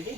हमारे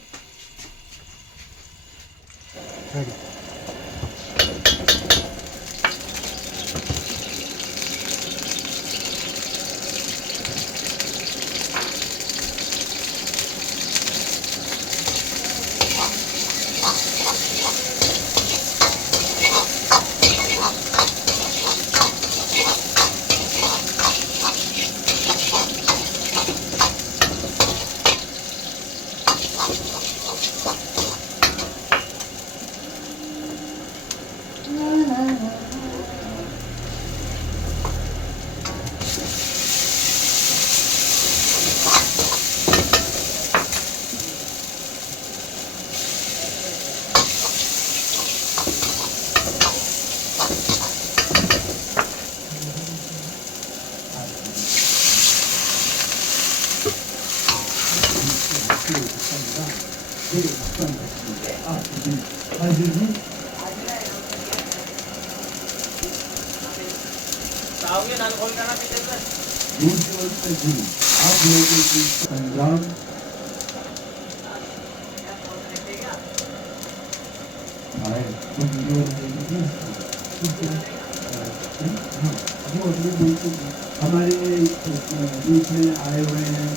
बीच में आए हुए हैं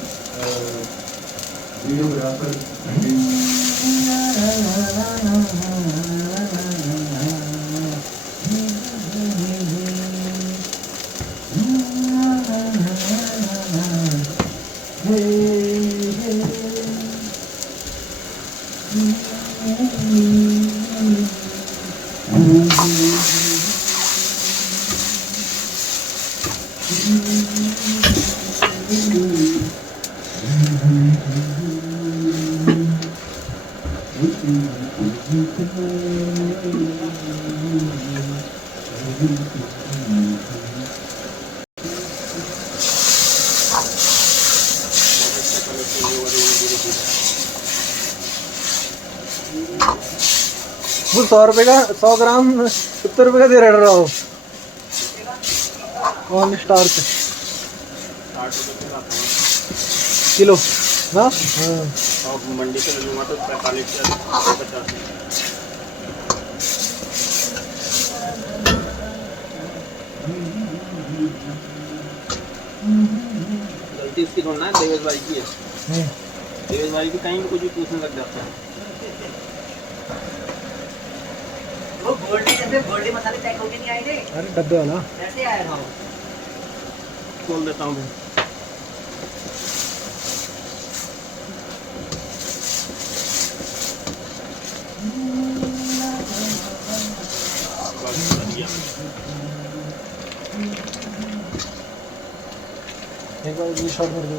वीडियोग्राफर वो 100 रुपये का 100 ग्राम 70 रुपये का दे रहा हो कौन स्टार से 60 रुपये किलो ना। हाँ मंडी से लूँगा तो 45 से 50 गलती उसकी थोड़ा ना देवेश भाई की है। देवेश भाई की कहीं भी कुछ भी पूछने लग जाता है। वो गोल्डी मसाले पैक होके नहीं आए थे। अरे डब्बे वाला कैसे आया था वो? खोल देता हूँ एक बार शॉट कर दो।